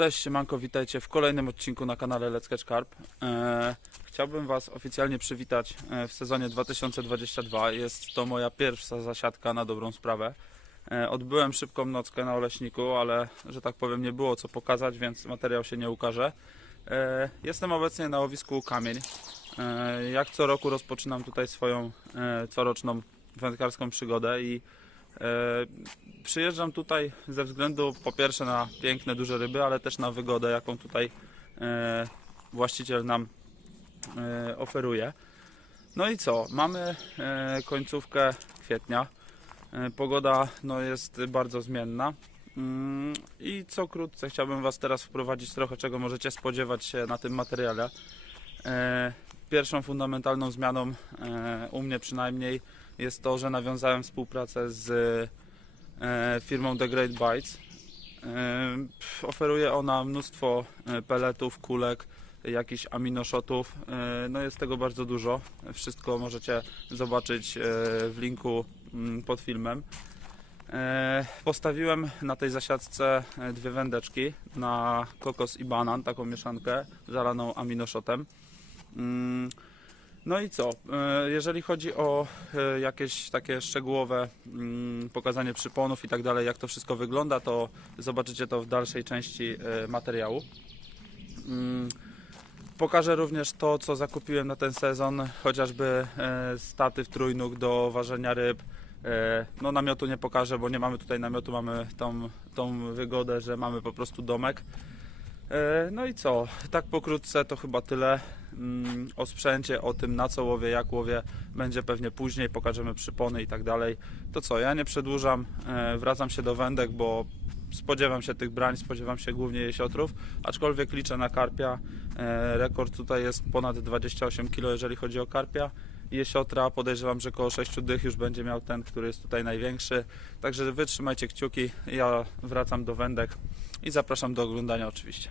Cześć, siemanko, witajcie w kolejnym odcinku na kanale Let's Catch Carp. E, chciałbym Was oficjalnie przywitać e, w sezonie 2022. Jest to moja pierwsza zasiadka na dobrą sprawę. E, odbyłem szybką nockę na Oleśniku, ale że tak powiem nie było co pokazać, więc materiał się nie ukaże. Jestem obecnie na łowisku Kamień. Jak co roku rozpoczynam tutaj swoją coroczną wędkarską przygodę i przyjeżdżam tutaj ze względu po pierwsze na piękne, duże ryby, ale też na wygodę, jaką tutaj e, właściciel nam e, oferuje. No i co? Mamy e, końcówkę kwietnia. E, pogoda no, jest bardzo zmienna. Mm, I co krótce chciałbym Was teraz wprowadzić trochę, czego możecie spodziewać się na tym materiale. E, pierwszą fundamentalną zmianą e, u mnie przynajmniej jest to, że nawiązałem współpracę z e, firmą The Great Bites. E, Oferuje ona mnóstwo e, peletów, kulek, jakichś aminoshotów. No jest tego bardzo dużo. Wszystko możecie zobaczyć w linku mm, pod filmem. Postawiłem na tej zasiadce dwie wędeczki na kokos i banan, taką mieszankę zalaną aminoshotem. No i co? E, Jeżeli chodzi o e, jakieś takie szczegółowe mm, pokazanie przyponów i tak dalej, jak to wszystko wygląda, to zobaczycie to w dalszej części e, materiału. Mm, Pokażę również to, co zakupiłem na ten sezon, chociażby statyw trójnóg do ważenia ryb. No namiotu nie pokażę, bo nie mamy tutaj namiotu, mamy tą, tą wygodę, że mamy po prostu domek. E, No i co? Tak pokrótce to chyba tyle. Mm, O sprzęcie, o tym na co łowię, jak łowię, będzie pewnie później, pokażemy przypony i tak dalej. To co, ja nie przedłużam, e, wracam się do wędek, bo spodziewam się tych brań, spodziewam się głównie jesiotrów, aczkolwiek liczę na karpia. E, Rekord tutaj jest ponad 28 kg, jeżeli chodzi o karpia. Jesiotra podejrzewam, że koło 6 dych już będzie miał ten, który jest tutaj największy. Także wytrzymajcie kciuki, ja wracam do wędek i zapraszam do oglądania oczywiście.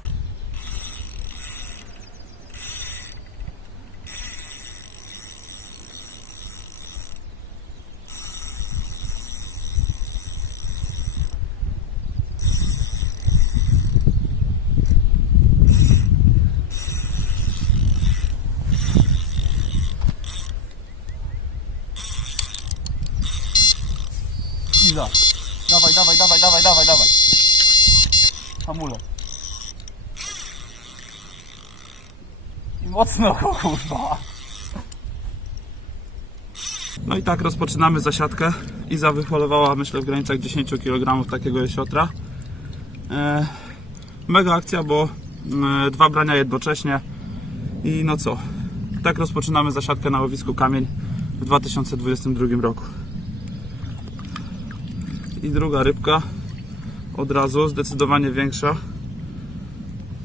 Mocno, kurwa. No i tak rozpoczynamy zasiadkę. Iza wyholowała myślę w granicach 10 kg takiego jesiotra. E, mega akcja, bo e, dwa brania jednocześnie. I no co? Tak rozpoczynamy zasiadkę na łowisku Kamień w 2022 roku. I druga rybka od razu, zdecydowanie większa.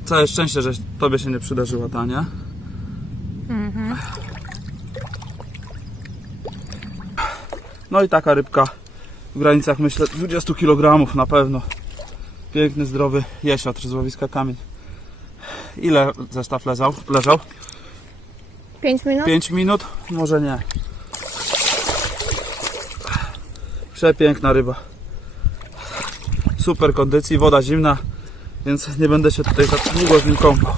Całe szczęście, że tobie się nie przydarzyła ta, No i taka rybka w granicach myślę 20 kg na pewno. Piękny, zdrowy jesiotr z łowiska kamień. Ile zestaw leżał? leżał? 5 minut? 5 minut? Może nie. Przepiękna ryba. Super kondycji, woda zimna, więc nie będę się tutaj za długo z nim kąpał.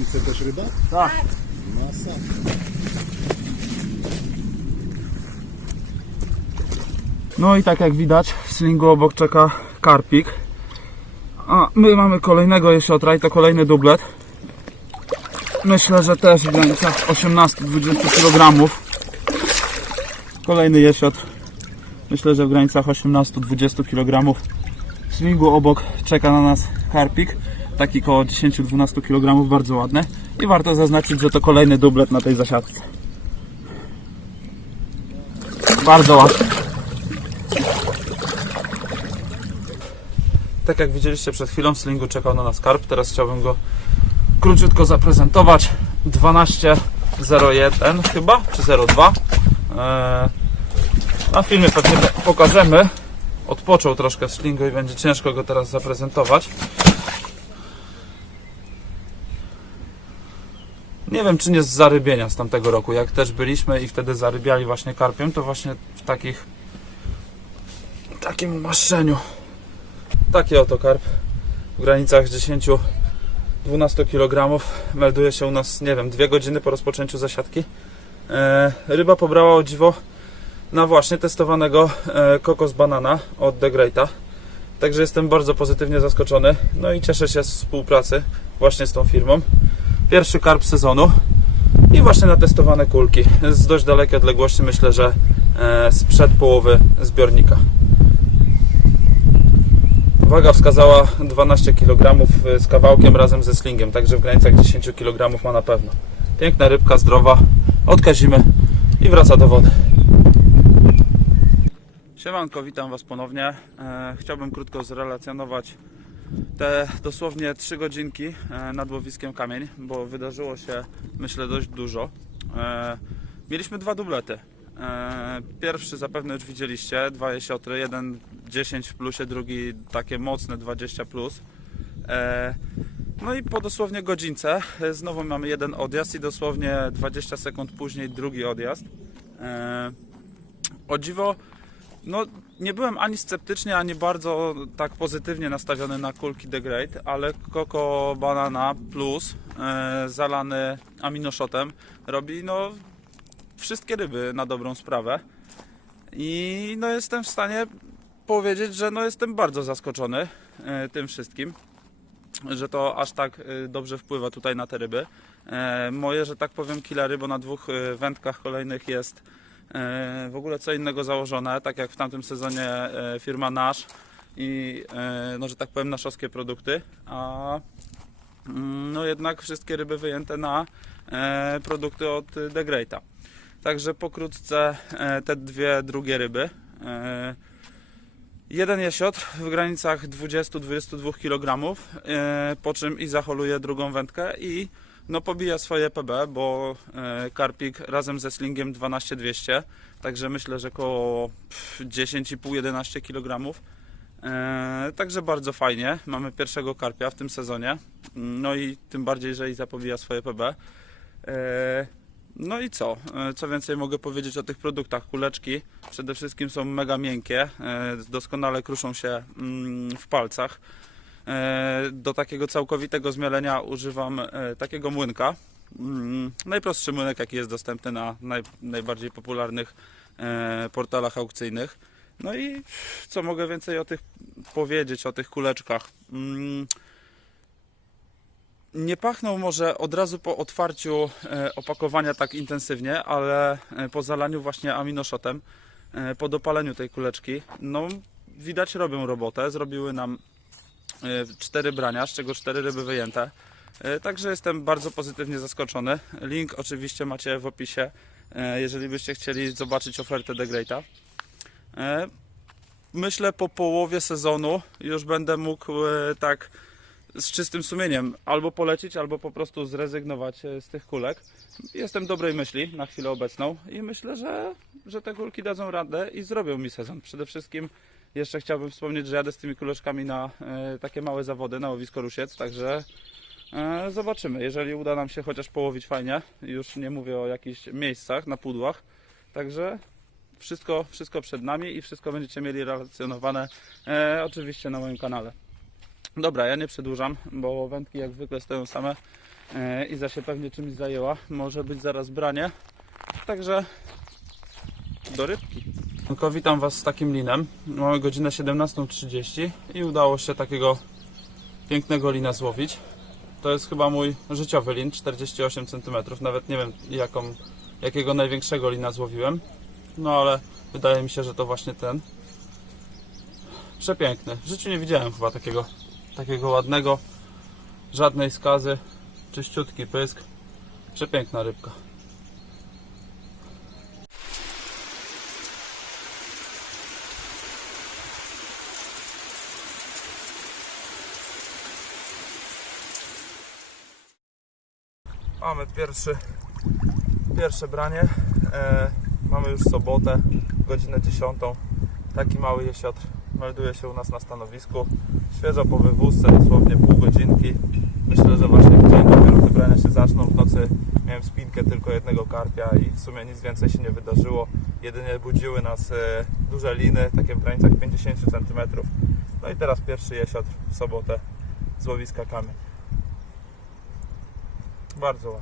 Wędce też ryba? Tak. Masa. No i tak jak widać, w slingu obok czeka karpik. A my mamy kolejnego jesiotra i to kolejny dublet. Myślę, że też w granicach 18-20 kg. Kolejny jesiotr. Myślę, że w granicach 18-20 kg. W slingu obok czeka na nas karpik. Taki koło 10-12 kg, bardzo ładny. I warto zaznaczyć, że to kolejny dublet na tej zasiadce. Bardzo ładny. Tak jak widzieliście przed chwilą, slingu czekał na nas karp. Teraz chciałbym go króciutko zaprezentować. 12.01 chyba, czy 02. Eee, na filmie pewnie pokażemy. Odpoczął troszkę w slingu i będzie ciężko go teraz zaprezentować. Nie wiem, czy nie z zarybienia z tamtego roku. Jak też byliśmy i wtedy zarybiali właśnie karpiem, to właśnie w takich takim maszczeniu. Taki oto karp w granicach 10-12 kg melduje się u nas, nie wiem, dwie godziny po rozpoczęciu zasiadki. E, ryba pobrała o dziwo na właśnie testowanego e, kokos banana od The Greata. Także jestem bardzo pozytywnie zaskoczony. No i cieszę się z współpracy właśnie z tą firmą. Pierwszy karp sezonu i właśnie na testowane kulki. Z dość dalekiej odległości myślę, że e, sprzed połowy zbiornika. Waga wskazała 12 kg z kawałkiem razem ze slingiem, także w granicach 10 kg ma na pewno. Piękna rybka, zdrowa, odkazimy i wraca do wody. Siemanko, witam Was ponownie. E, chciałbym krótko zrelacjonować te dosłownie 3 godzinki e, nad łowiskiem kamień, bo wydarzyło się myślę dość dużo. E, mieliśmy dwa dublety. E, Pierwszy zapewne już widzieliście, dwa jesiotry, jeden 10 w plusie, drugi takie mocne 20 plus. No i po dosłownie godzince znowu mamy jeden odjazd i dosłownie 20 sekund później drugi odjazd. O dziwo, no nie byłem ani sceptycznie, ani bardzo tak pozytywnie nastawiony na kulki The Great, ale Coco Banana Plus e, zalany aminoshotem robi no wszystkie ryby na dobrą sprawę. I no jestem w stanie powiedzieć, że no jestem bardzo zaskoczony e, tym wszystkim, że to aż tak e, dobrze wpływa tutaj na te ryby. Moje, że tak powiem, killery, bo na dwóch wędkach kolejnych jest w ogóle co innego założone, tak jak w tamtym sezonie e, firma Nash i e, no, że tak powiem naszowskie produkty, a mm, no jednak wszystkie ryby wyjęte na e, produkty od e, The Greata. Także pokrótce e, te dwie drugie ryby. E, Jeden jesiotr w granicach 20-22 kg, e, po czym i zaholuje drugą wędkę i no pobija swoje PB, bo e, karpik razem ze slingiem 12200, także myślę, że około 10,5-11 kg. E, także bardzo fajnie. Mamy pierwszego karpia w tym sezonie. No i tym bardziej, że i zapobija swoje PB. E, no i co? Co więcej mogę powiedzieć o tych produktach? Kuleczki przede wszystkim są mega miękkie, doskonale kruszą się mm, w palcach. E, Do takiego całkowitego zmielenia używam e, takiego młynka. Mm, Najprostszy młynek, jaki jest dostępny na naj, najbardziej popularnych e, portalach aukcyjnych. No i co mogę więcej o tych powiedzieć, o tych kuleczkach? Mm, nie pachną może od razu po otwarciu opakowania tak intensywnie, ale po zalaniu właśnie aminoshotem, e, po dopaleniu tej kuleczki, no widać robią robotę. Zrobiły nam e, cztery brania, z czego cztery ryby wyjęte. E, Także jestem bardzo pozytywnie zaskoczony. Link oczywiście macie w opisie, e, jeżeli byście chcieli zobaczyć ofertę The Greata. E, Myślę po połowie sezonu już będę mógł e, tak z czystym sumieniem albo polecić, albo po prostu zrezygnować e, z tych kulek. Jestem dobrej myśli na chwilę obecną i myślę, że, że te kulki dadzą radę i zrobią mi sezon. Przede wszystkim jeszcze chciałbym wspomnieć, że jadę z tymi kuleczkami na e, takie małe zawody na łowisko Rusiec, także e, zobaczymy. Jeżeli uda nam się chociaż połowić fajnie, już nie mówię o jakichś miejscach na pudłach, także wszystko, wszystko przed nami i wszystko będziecie mieli relacjonowane e, oczywiście na moim kanale. Dobra, ja nie przedłużam, bo wędki jak zwykle stoją same e, i za się pewnie czymś zajęła. Może być zaraz branie. Także do rybki. Tylko witam Was z takim linem. Mamy godzinę 17.30 i udało się takiego pięknego lina złowić. To jest chyba mój życiowy lin, 48 cm. Nawet nie wiem jaką, jakiego największego lina złowiłem. No ale wydaje mi się, że to właśnie ten. Przepiękny. W życiu nie widziałem chyba takiego, takiego ładnego. Żadnej skazy. Czyściutki pysk. Przepiękna rybka. Mamy pierwszy, pierwsze branie. E, mamy już sobotę, godzinę 10. Taki mały jesiotr melduje się u nas na stanowisku. Świeżo po wywózce, dosłownie pół godzinki. Myślę, że właśnie w dzień dopiero te brania się zaczną. W nocy miałem spinkę tylko jednego karpia i w sumie nic więcej się nie wydarzyło. Jedynie budziły nas e, duże liny, takie w granicach 50 cm. No i teraz pierwszy jesiotr w sobotę z łowiska kamień. Bardzo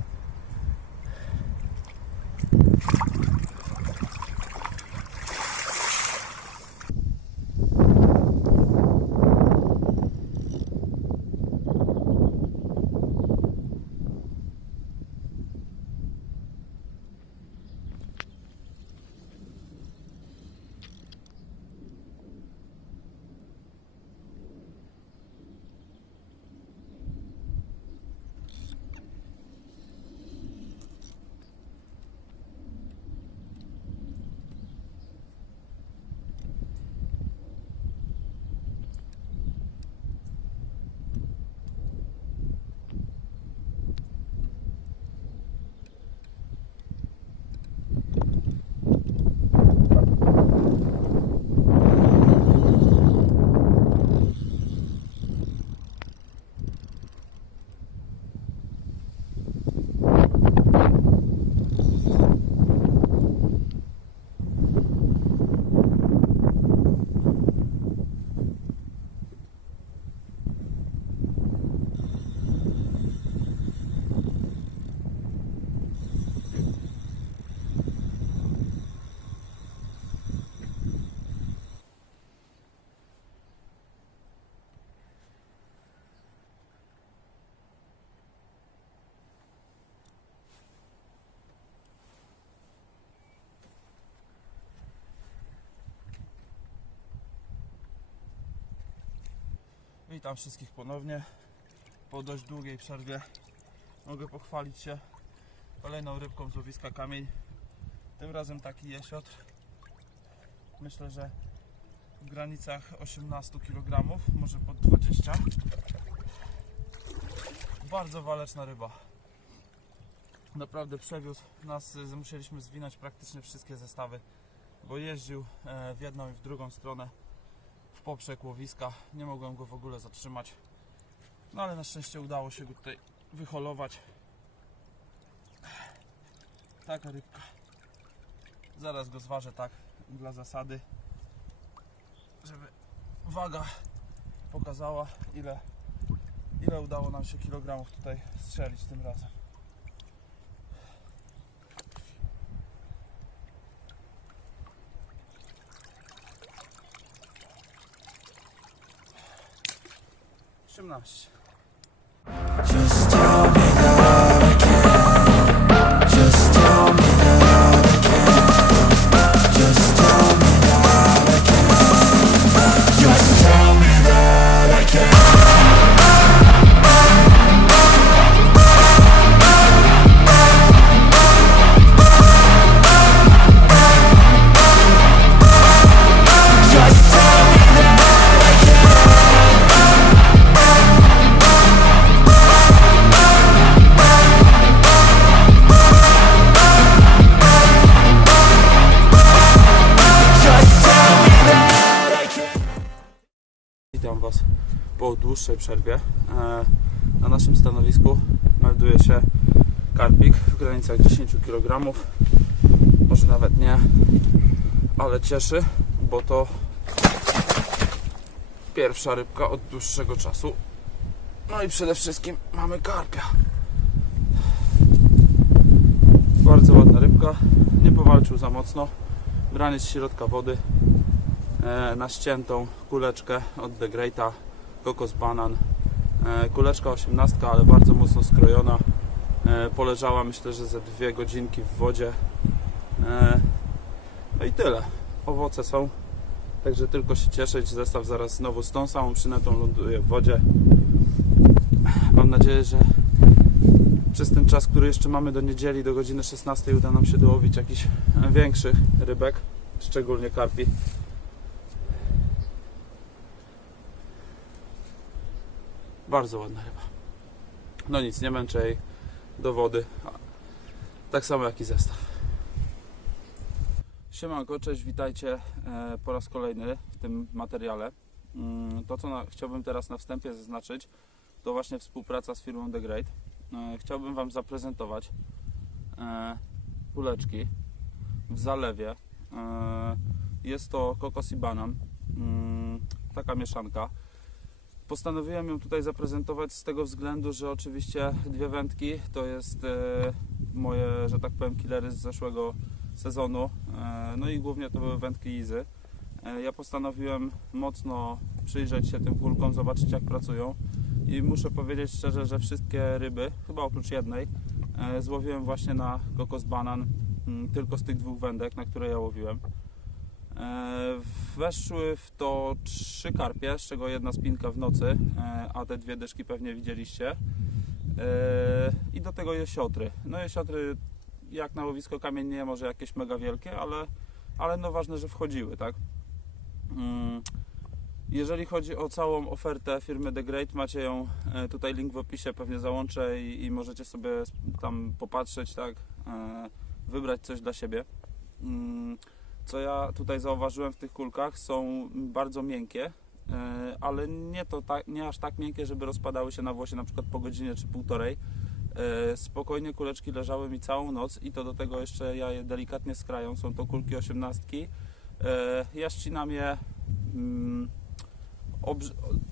Witam wszystkich ponownie. Po dość długiej przerwie mogę pochwalić się kolejną rybką z łowiska kamień. Tym razem taki jesiotr. Myślę, że w granicach 18 kg, może pod 20. Bardzo waleczna ryba. Naprawdę przewiózł nas, musieliśmy zwinąć praktycznie wszystkie zestawy, bo jeździł e, w jedną i w drugą stronę poprzek łowiska. Nie mogłem go w ogóle zatrzymać. No ale na szczęście udało się go tutaj wyholować. Taka rybka. Zaraz go zważę tak dla zasady, żeby waga pokazała ile, ile udało nam się kilogramów tutaj strzelić tym razem. Çimnaş. Dłuższej przerwie. E, Na naszym stanowisku melduje się karpik w granicach 10 kg, może nawet nie. ale cieszy, bo to pierwsza rybka od dłuższego czasu. No i przede wszystkim mamy karpia. Bardzo ładna rybka, nie powalczył za mocno. Branie z środka wody e, na ściętą kuleczkę od The Greata, kokos banan. E, kuleczka 18, ale bardzo mocno skrojona. E, poleżała myślę, że ze dwie godzinki w wodzie. E, no i tyle. Owoce są. Także tylko się cieszyć. Zestaw zaraz znowu z tą samą przynętą ląduje w wodzie. Mam nadzieję, że przez ten czas, który jeszcze mamy do niedzieli, do godziny 16 uda nam się dołowić jakichś większych rybek, szczególnie karpi. Bardzo ładna ryba. No nic, nie męczę jej do wody. Tak samo jak i zestaw. Siemanko, cześć, witajcie e, po raz kolejny w tym materiale. Mm, To, co na, chciałbym teraz na wstępie zaznaczyć, to właśnie współpraca z firmą The Great. E, Chciałbym Wam zaprezentować e, kuleczki w zalewie. Jest to kokos i banan. Mm, Taka mieszanka. Postanowiłem ją tutaj zaprezentować z tego względu, że oczywiście dwie wędki to jest e, moje, że tak powiem, killery z zeszłego sezonu. E, No i głównie to były wędki Izy. E, Ja postanowiłem mocno przyjrzeć się tym kulkom, zobaczyć jak pracują. I muszę powiedzieć szczerze, że wszystkie ryby, chyba oprócz jednej, złowiłem właśnie na kokos banan, mm, tylko z tych dwóch wędek, na które ja łowiłem. E, Weszły w to trzy karpie, z czego jedna spinka w nocy, e, a te dwie dyszki pewnie widzieliście. E, I do tego jesiotry. No jesiotry jak na łowisko kamiennie może jakieś mega wielkie, ale, ale no ważne, że wchodziły, tak? Mm. Jeżeli chodzi o całą ofertę firmy The Great, macie ją tutaj link w opisie, pewnie załączę i, i możecie sobie tam popatrzeć, tak? Wybrać coś dla siebie. Co ja tutaj zauważyłem w tych kulkach, są bardzo miękkie, e, ale nie, to tak, nie aż tak miękkie, żeby rozpadały się na włosie na przykład po godzinie czy półtorej. E, Spokojnie kuleczki leżały mi całą noc i to do tego jeszcze ja je delikatnie skrają. Są to kulki osiemnastki. E, Ja ścinam je, mm,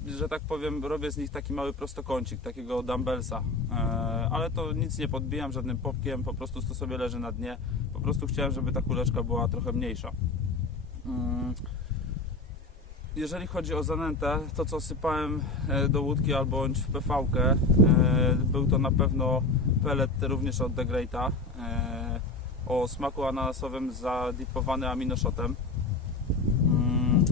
że tak powiem, robię z nich taki mały prostokącik, takiego dumbbellsa. E, Ale to nic nie podbijam żadnym popkiem, po prostu to sobie leży na dnie. Po prostu chciałem, żeby ta kuleczka była trochę mniejsza. Mm. Jeżeli chodzi o zanętę, to co sypałem e, do łódki albo w PV-kę, e, był to na pewno pellet również od e, o smaku ananasowym zadipowany aminoshotem. Mm.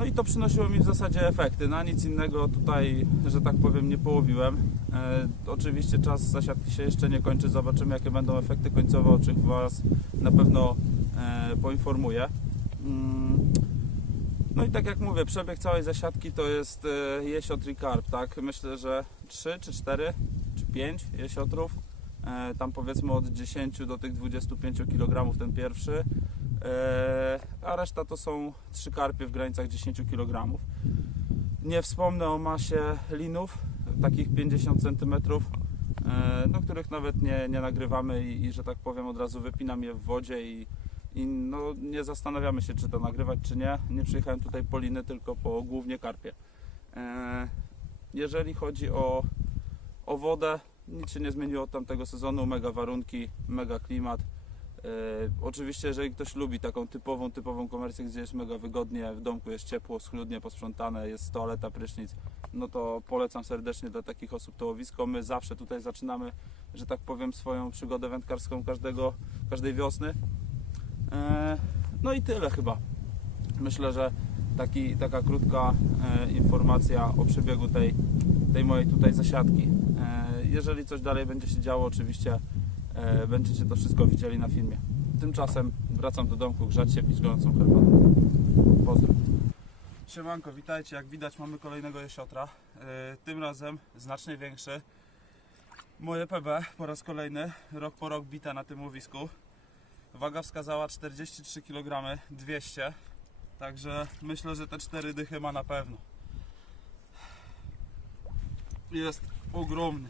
No i to przynosiło mi w zasadzie efekty. Na nic innego tutaj, że tak powiem, nie połowiłem. E, oczywiście czas zasiadki się jeszcze nie kończy. Zobaczymy, jakie będą efekty końcowe, o czym Was na pewno e, poinformuję. Mm. No i tak jak mówię, przebieg całej zasiadki to jest e, jesiotr i karp, tak? Myślę, że 3 czy 4 czy 5 jesiotrów. E, tam powiedzmy od 10 do tych 25 kg ten pierwszy. E, a reszta to są trzy karpie w granicach 10 kg. Nie wspomnę o masie linów, takich 50 cm, e, no, których nawet nie, nie nagrywamy i, i, że tak powiem od razu wypinam je w wodzie i, i no, nie zastanawiamy się czy to nagrywać czy nie. Nie przyjechałem tutaj po liny, tylko po głównie karpie. E, jeżeli chodzi o, o wodę, nic się nie zmieniło od tamtego sezonu, mega warunki, mega klimat. E, oczywiście, jeżeli ktoś lubi taką typową, typową komercję, gdzie jest mega wygodnie, w domku jest ciepło, schludnie posprzątane, jest toaleta, prysznic, no to polecam serdecznie dla takich osób to łowisko. My zawsze tutaj zaczynamy, że tak powiem, swoją przygodę wędkarską każdego, każdej wiosny. E, no i tyle chyba. Myślę, że taki, taka krótka e, informacja o przebiegu tej, tej mojej tutaj zasiadki. Jeżeli coś dalej będzie się działo, oczywiście będziecie to wszystko widzieli na filmie. Tymczasem wracam do domku, grzać się, pić gorącą herbatę. Pozdro. Siemanko, witajcie. Jak widać mamy kolejnego jesiotra. E, tym razem znacznie większy. Moje PB po raz kolejny, rok po rok bita na tym łowisku. Waga wskazała 43 kg 200. Także myślę, że te cztery dychy ma na pewno. Jest ogromny.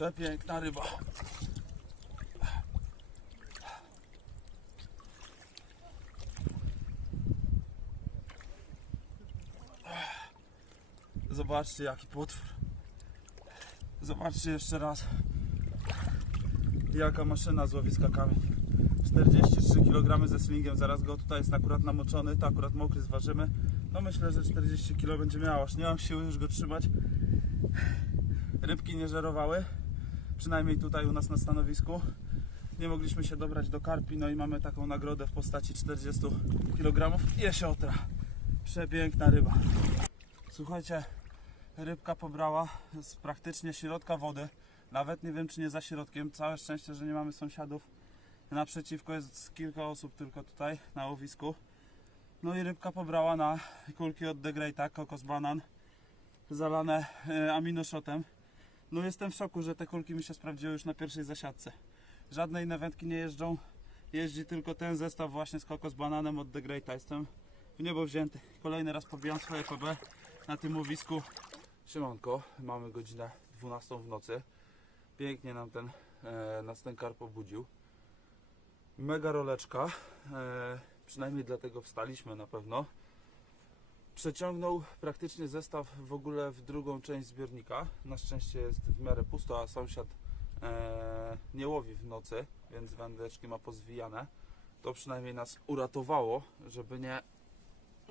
Przepiękna ryba. Zobaczcie jaki potwór. Zobaczcie jeszcze raz jaka maszyna z łowiska kamień. 43 kg ze slingiem, zaraz go tutaj jest akurat namoczony, to akurat mokry zważymy. No myślę, że 40 kg będzie miał, aż nie mam siły już go trzymać. Rybki nie żerowały, przynajmniej tutaj u nas na stanowisku. Nie mogliśmy się dobrać do karpi, no i mamy taką nagrodę w postaci 40 kg jesiotra. Przepiękna ryba. Słuchajcie, rybka pobrała z praktycznie środka wody. Nawet nie wiem, czy nie za środkiem. Całe szczęście, że nie mamy sąsiadów. Naprzeciwko jest kilka osób tylko tutaj na łowisku. No i rybka pobrała na kulki od The Greata, kokos banan, zalane e, aminoshotem. No jestem w szoku, że te kulki mi się sprawdziły już na pierwszej zasiadce. Żadne inne wędki nie jeżdżą. Jeździ tylko ten zestaw właśnie z kokos bananem od The Greata. Jestem w niebo wzięty. Kolejny raz pobijam swoje PB na tym łowisku. Siemanko, mamy godzinę 12 w nocy. Pięknie nam ten, e, nas ten karp obudził. Mega roleczka. E, przynajmniej dlatego wstaliśmy na pewno. Przeciągnął praktycznie zestaw w ogóle w drugą część zbiornika. Na szczęście jest w miarę pusto, a sąsiad e, nie łowi w nocy, więc wędeczki ma pozwijane. To przynajmniej nas uratowało, żeby nie,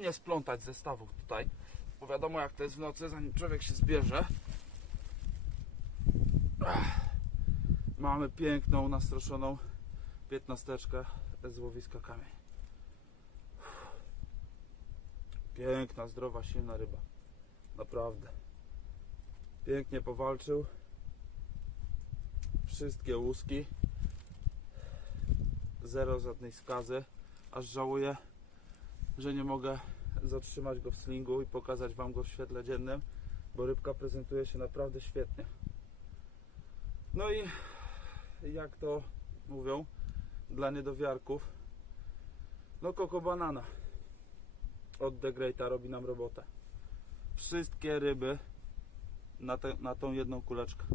nie splątać zestawów tutaj. Bo wiadomo jak to jest w nocy, zanim człowiek się zbierze. Mamy piękną, nastroszoną piętnasteczkę z łowiska kamień. Piękna, zdrowa, silna ryba. Naprawdę. Pięknie powalczył. Wszystkie łuski. Zero żadnej skazy. Aż żałuję, że nie mogę zatrzymać go w slingu i pokazać Wam go w świetle dziennym, bo rybka prezentuje się naprawdę świetnie. No i jak to mówią dla niedowiarków, no koko banana od The Greata robi nam robotę. Wszystkie ryby na, te, na tą jedną kuleczkę.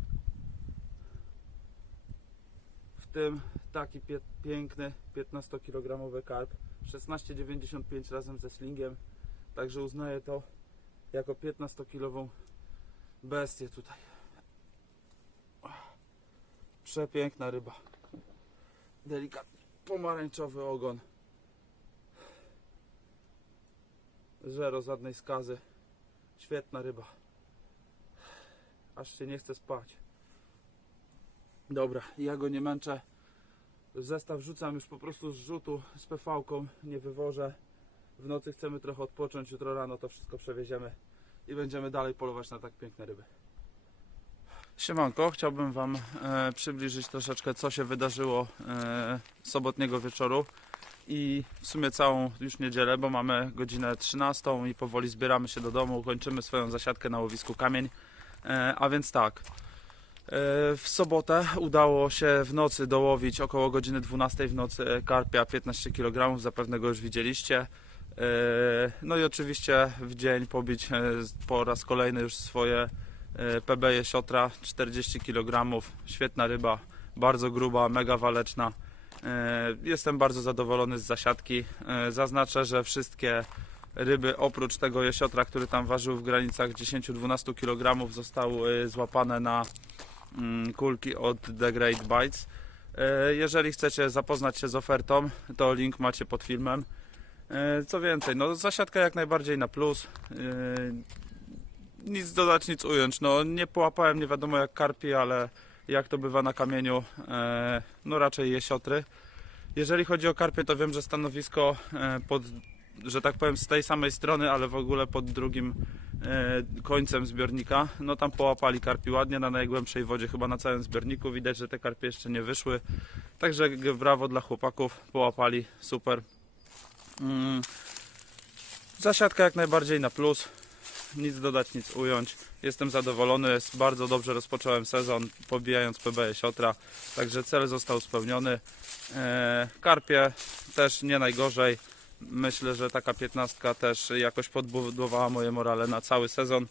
W tym taki pie, piękny 15-kilogramowy karp 16,95 razem ze slingiem. Także uznaję to jako 15-kilową bestię tutaj. Przepiękna ryba. Delikatny pomarańczowy ogon. Zero żadnej skazy. Świetna ryba. Aż się nie chce spać. Dobra, ja go nie męczę. Zestaw rzucam już po prostu z rzutu z PV-ką, nie wywożę. W nocy chcemy trochę odpocząć, jutro rano to wszystko przewieziemy i będziemy dalej polować na tak piękne ryby. Siemanko, chciałbym Wam e, przybliżyć troszeczkę co się wydarzyło e, sobotniego wieczoru i w sumie całą już niedzielę, bo mamy godzinę 13 i powoli zbieramy się do domu, kończymy swoją zasiadkę na łowisku Kamień. E, a więc tak, e, w sobotę udało się w nocy dołowić około godziny 12 w nocy karpia 15 kg, zapewne go już widzieliście. E, No i oczywiście w dzień pobić po raz kolejny już swoje PB jesiotra 40 kg, świetna ryba, bardzo gruba, mega waleczna. E, Jestem bardzo zadowolony z zasiadki. E, Zaznaczę, że wszystkie ryby oprócz tego jesiotra, który tam ważył w granicach 10-12 kg zostały złapane na mm, kulki od The Great Bites. E, Jeżeli chcecie zapoznać się z ofertą, to link macie pod filmem. E, Co więcej, no zasiadka jak najbardziej na plus. E, Nic dodać, nic ująć. No nie połapałem nie wiadomo jak karpi, ale jak to bywa na kamieniu, e, no raczej jesiotry. Jeżeli chodzi o karpie, to wiem, że stanowisko e, pod, że tak powiem, z tej samej strony, ale w ogóle pod drugim e, końcem zbiornika, no tam połapali karpi ładnie na najgłębszej wodzie, chyba na całym zbiorniku. Widać, że te karpie jeszcze nie wyszły. Także brawo dla chłopaków, połapali, super. Mm. Zasiadka jak najbardziej na plus. Nic dodać, nic ująć. Jestem zadowolony, bardzo dobrze rozpocząłem sezon, pobijając PB Siotra. Także cel został spełniony. E, karpie też nie najgorzej. Myślę, że taka piętnastka też jakoś podbudowała moje morale na cały sezon.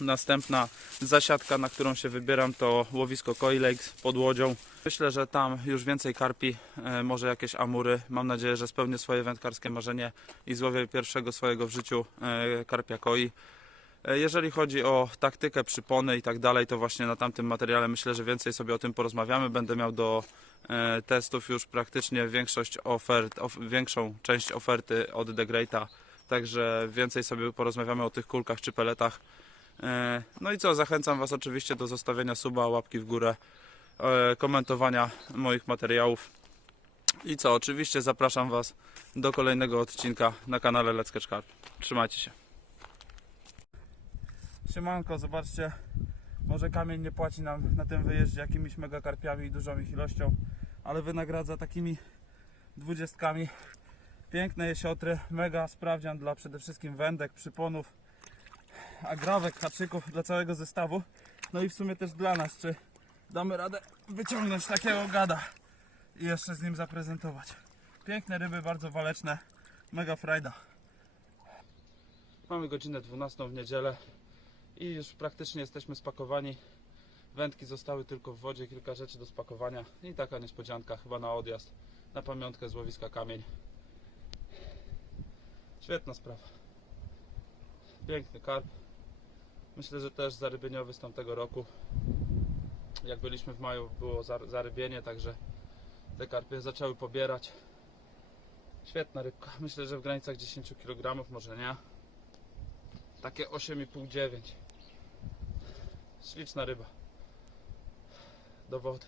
Następna zasiadka, na którą się wybieram, to łowisko Koi Lakes pod Łodzią. Myślę, że tam już więcej karpi, e, może jakieś amury. Mam nadzieję, że spełnię swoje wędkarskie marzenie i złowię pierwszego swojego w życiu e, karpia koi. E, Jeżeli chodzi o taktykę, przypony i tak dalej, to właśnie na tamtym materiale myślę, że więcej sobie o tym porozmawiamy. Będę miał do testów już praktycznie większość ofert, of, większą część oferty od The Greata, także więcej sobie porozmawiamy o tych kulkach czy peletach. E, No i co, zachęcam Was oczywiście do zostawienia suba, łapki w górę, e, komentowania moich materiałów. I co, oczywiście zapraszam Was do kolejnego odcinka na kanale Let's Catch Carp. Trzymajcie się. Siemanko, zobaczcie, może kamień nie płaci nam na tym wyjeździe jakimiś mega karpiami i dużą ich ilością, ale wynagradza takimi dwudziestkami. Piękne jesiotry, mega sprawdzian dla przede wszystkim wędek, przyponów, agrawek, haczyków dla całego zestawu. No i w sumie też dla nas, czy damy radę wyciągnąć takiego gada i jeszcze z nim zaprezentować. Piękne ryby, bardzo waleczne, mega frajda. Mamy godzinę 12 w niedzielę i już praktycznie jesteśmy spakowani. Wędki zostały tylko w wodzie, kilka rzeczy do spakowania i taka niespodzianka chyba na odjazd, na pamiątkę z łowiska Kamień. Świetna sprawa. Piękny karp. Myślę, że też zarybieniowy z tamtego roku. Jak byliśmy w maju było zar- zarybienie, także te karpie zaczęły pobierać. Świetna rybka. Myślę, że w granicach 10 kg, może nie. Takie 8,5-9. Śliczna ryba. Do wody.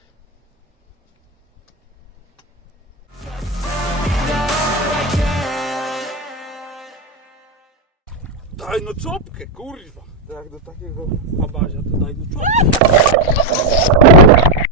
Daj no czopkę, kurwa! Jak do takiego habazia to daj no czopkę.